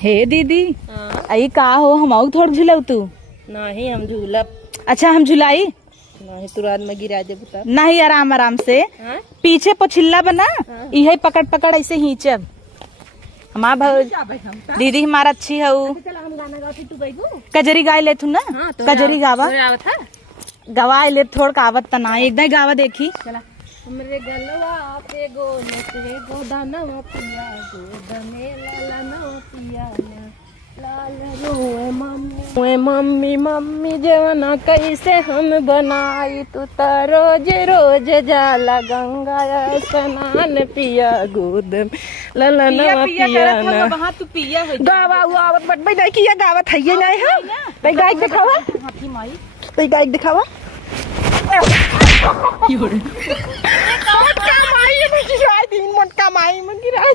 हे दीदी आई का हो हम थोड़ झुलाऊ तू नहीं हम झूलब। अच्छा हम झुलाई नहीं तुरंत में गिरा दे बता। नहीं आराम आराम से पीछे पछिल्ला बना यही पकड़ पकड़ ऐसे हिंचब हमार दीदी हमारा अच्छी है कजरी गाय ले तू ना कजरी गावा गवाए ले थोड़ कावत तना एकदम गावा देखी हमरे गलवा पे गो नचरे गो दानवा पिया गो दने लाला नवा पिया लाल रोए मम्मी मम्मी जवना कैसे हम बनाई तू त रोज रोज जाला गंगा स्नान पिया गोद लाला नवा पिया ना वहां तू पिया है गावा आवत बट नहीं किया गावत है ये नहीं है तई गाय दिखावा हाथी माई तई गाय दिखावा मोटका माई में गिराई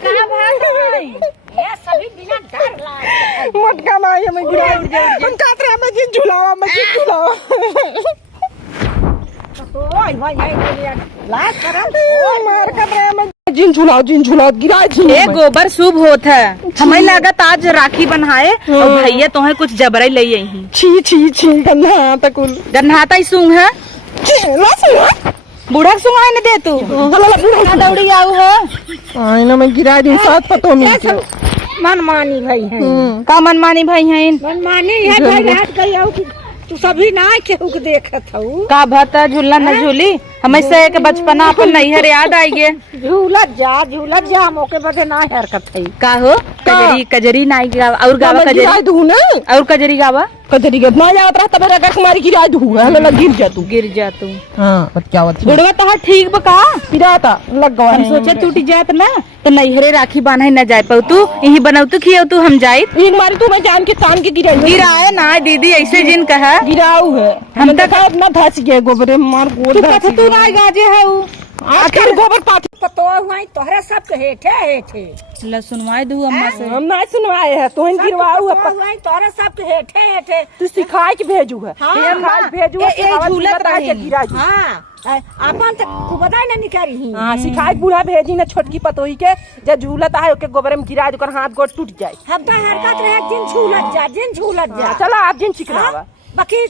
ये सभी बिना डर लाए मोटका माई में गिराई हम कातरा में जिन झुलावा में जिन झुलावा ओए भाई ये लाज करम मार कतरा में जिन झुलाओ गिराई ये गोबर शुभ होत है हमें लागत आज राखी बनाए और भैया तुम्हें कुछ जबरई ले आई छी गन्ना तकुल गन्हाता ही सूंग है बूढ़ा सुंगा ने दे तू दौड़ी आऊ है आईना में गिरा दी साथ पतो मिल के मनमानी भाई है का मनमानी भाई है मनमानी है भाई रात गई हो कि तू सभी ना केहू के देखत हो का भता झूला न झूली हमें से एक बचपना अपन नैहर याद आई गे झूलत जा मौके बदे ना हरकत है का हो कजरी नाई गावा और गावा कजरी दू ना और कजरी गावा कजरी के ना जात रहा तब रगा कुमारी गिरा दू हमें लग गिर जा तू हां बच्चावत बुढ़वा तो ठीक बका पिराता लग गवा हम सोचे टूट जात ना तो नैहरे राखी बांधे न जाए पाऊ तू यही बनाऊ तू खियो तू हम जाई एक मारी तू मैं जान के तान के गिराए ना दीदी ऐसे जिन कहा गिराऊ है हम देखा इतना धस गए गोबरे मार गोल तू ना गाजे है आखिर गोबर पाती पतो हुई तोहरा सब के हेठे ला सुनवाई दू अम्मा से हम ना सुनवाए है तोहन गिरवाऊ है हुई तोहरा सब के हेठे तू सिखाए के भेजू है हां भेजू ए झूलत रहे गिरा हां अपन तक तू बताई ना निकरी हां सिखाए बूढ़ा भेजी ना छोटकी पतोही के जे झूलत है ओके गोबर में गिरा दे हाथ गोड़ टूट जाए हम तो हरकत रहे जिन झूलत जा चला आप जिन सिखलावा बाकी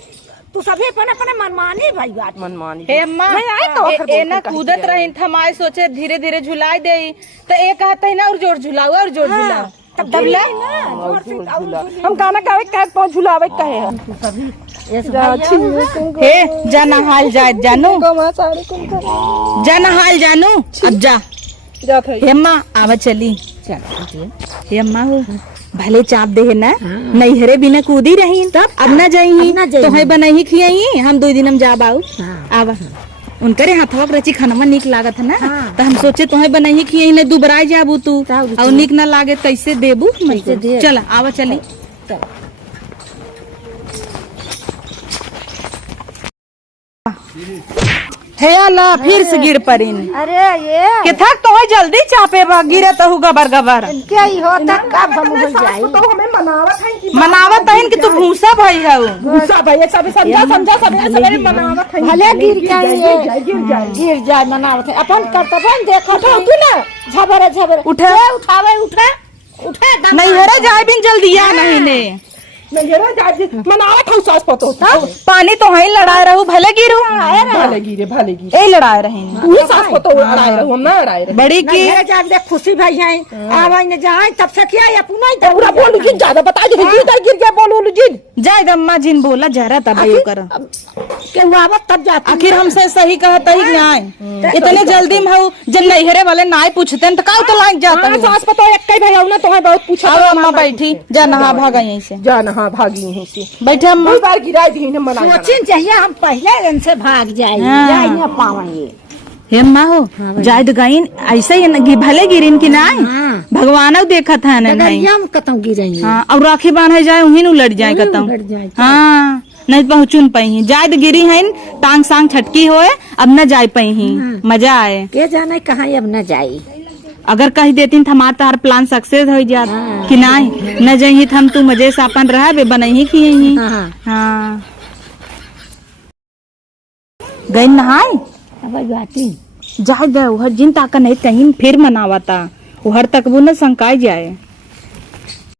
तू सभी अपने मनमानी भाई बात मनमानी हे अम्मा ए ना कूदत रहिन थमाए सोचे धीरे धीरे झुलाई दे तो ए कहत है ना और जोर झुलाओ और जोर झुलाओ तब दबला ना जोर से हम गाना गावे कहे पहुंच झुलावे कहे हम सभी हे जा नहाल जाए जानू जा नहाल जानू अब जा हे अम्मा आवा चली हे अम्मा हो भले चाप दे ना नैहरे बिना कूदी रही तब अब न जाई तो है बनही खियाई हम 2 दिन हम जा बाऊ आवा उनकरे हाथवा रची खाना निक लागत है ना तो हम सोचे तो है बनही खियाई न दुबराई जाबू तू और निक न लागे कैसे देबू चला आवा चली हे अल्लाह फिर से गिर परिन अरे ये के थक तो है जल्दी चापे बा गिरे तो गबर गबर क्या ही होता कब हम हो जाए तो हमें मनावत है कि तू भूसा भाई है गुस्सा भाई सब समझा सब मनावत है भले गिर जाए मनावत है अपन कर्तव्य देखो तो तू ना झबर उठे नैहरे जाए बिन जल्दी आ नहीं ने मनावत है सास पतो पानी तो है लड़ाए रहू भले गिरू भले गिरे ए लड़ाए रहे तू सास पतो लड़ाए रहू हम ना लड़ाए रहे बड़ी की जा देख खुशी भाई है आवाज ने जाए तब से क्या या पुनः तब पूरा बोलू जिन ज्यादा बता दे गिर गया बोलू जिन जाए दम्मा जिन बोला जरा तब ये कर के आवत तब जाती आखिर हमसे सही कहता ही ना इतने जल्दी में हूँ जब नैहरे वाले ना पूछते हैं तो का तो लाग जाता है सास पतो एक भाई ना तो बहुत पूछा अम्मा बैठी जा नहा भागा यहीं से जा नहा भागी यहीं से बैठे अम्मा बार गिरा दी ने मना सोचिन चाहिए हम पहले दिन से भाग जाए जाए ना पावेंगे हे अम्मा हो जायद गाइन ऐसे ही भले गिरिन की ना भगवान देखा था ना नहीं हम कतौ गिरई हाँ और राखी बांधे जाए उन्हीं नु लड़ जाए कतौ हाँ नहीं पहुँचुन पाई जायद गिरी है टांग सांग छटकी होए अब न जाए पाई मजा आए के जाने कहाँ अब न जाई अगर कही देती हमार तार प्लान सक्सेस हो जात कि नहीं न जाही हम तू मजे से अपन रह बे बनही की हाँ गई नहाए जाए जाए उहर जिन ताका नहीं कहीं फिर मनावाता उहर तक वो न संकाय जाए।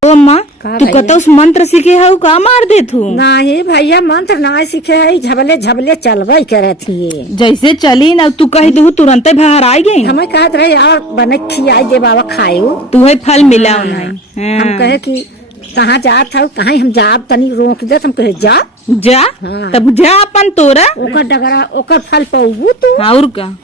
ओ अम्मा का तू भैया? कतो उस मंत्र सीखे हऊ का मार दे तू नहीं भैया मंत्र ना सीखे है झबले झबले चलवे करे थी। जैसे चली ना तू कही दू तुरंत बाहर आ गई हमें कहत रहे यार बने खियाई दे बाबा खायो। तू है फल मिला हाँ। उन्हें हम कहे कि कहाँ जात था कहाँ हम जाब तनी रोक दे हम कहे जा जा हाँ। तब जा अपन तोरा ओकर डगरा ओकर फल पौबू तू। और का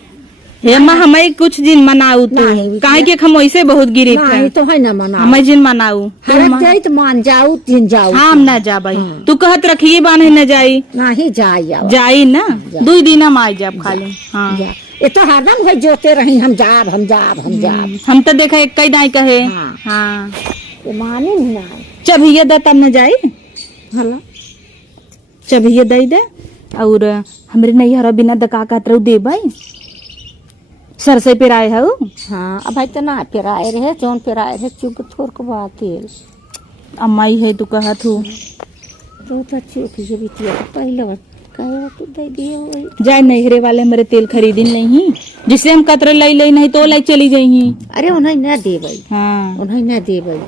हे अम्मा हमें कुछ दिन मनाऊ तू नहीं, काहे के हम वैसे बहुत गिरी नहीं तो है ना मना हमें जिन मनाऊ हरक जाई तो मान जाऊ दिन जाऊ हाँ हम ना जा भाई तू कहत रखिए बाने न जाई नहीं जाई जाओ जाई ना 2 दिन हम आ जाब खाली हाँ जा। ये तो हरदम है जोते रही हम जाब हम जाब हम जाब। हम तो देखा एक कई दाई कहे हाँ। हाँ ये माने नहीं ना चबिया दा तब न जाई हला चबिया दई दे और हमरे नैहरा बिना दका कहत रहू दे भाई सरसे पे आए हऊ हाँ अब भाई तो ना पिराए रहे जौन पिराए रहे चुप थोड़ के बातेल अम्माई है तू कहत हूँ तो चुप ये बिटिया पहले कहे तू दे दिए वही जाए नैहरे वाले हमारे तेल खरीदी नहीं जिससे हम कतरे लाई लाई नहीं तो लाई चली जाई अरे उन्हें न देबै हाँ उन्हें न देबै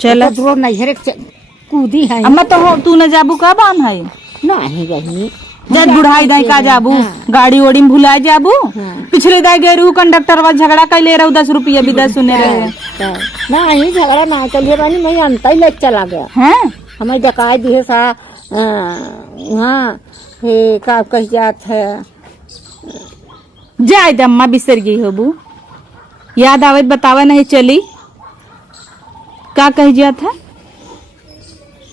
चल दूर नैहरे कूदी है अम्मा तो हो तू न जाबू का बान है नहीं बहनी जब बुढ़ाई दाई का जाबू गाड़ी ओड़ी में भुला जाबू पिछले दाई गए रू कंडक्टर वा झगड़ा कर ले रहा 10 रुपया भी 10 सुने रहे नहीं झगड़ा ना चलिए बहनी मैं अंत ही ले चला गया हैं हमें डकाई दिए सा वहाँ हे का कह जात है जाए दे अम्मा बिसर गई होबू याद आवत बतावा नहीं चली का कह जात है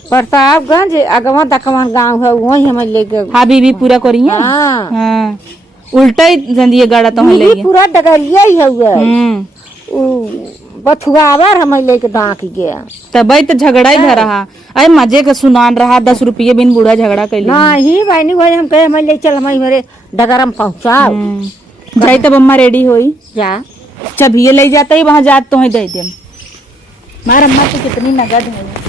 प्रतापगंज अगवा दकमान गांव है वही हमें ले गए। हाँ बीबी पूरा करिए हाँ हाँ उल्टा ही जंदिए गाड़ा तो ले बीबी पूरा डगरिया ही हुआ हम्म बथुआवर हमें लेके डाक गया तब तो झगड़ा ही रहा अरे मजे का सुनान रहा 10 रुपये बिन बूढ़ा झगड़ा कर नहीं बहनी वही हम कहे हमें ले चल हमें मेरे डगरम पहुँचाओ जाई तब अम्मा रेडी होई जा जब ये ले जाता ही वहाँ जात तो ही दे दे मार अम्मा तो कितनी नगद है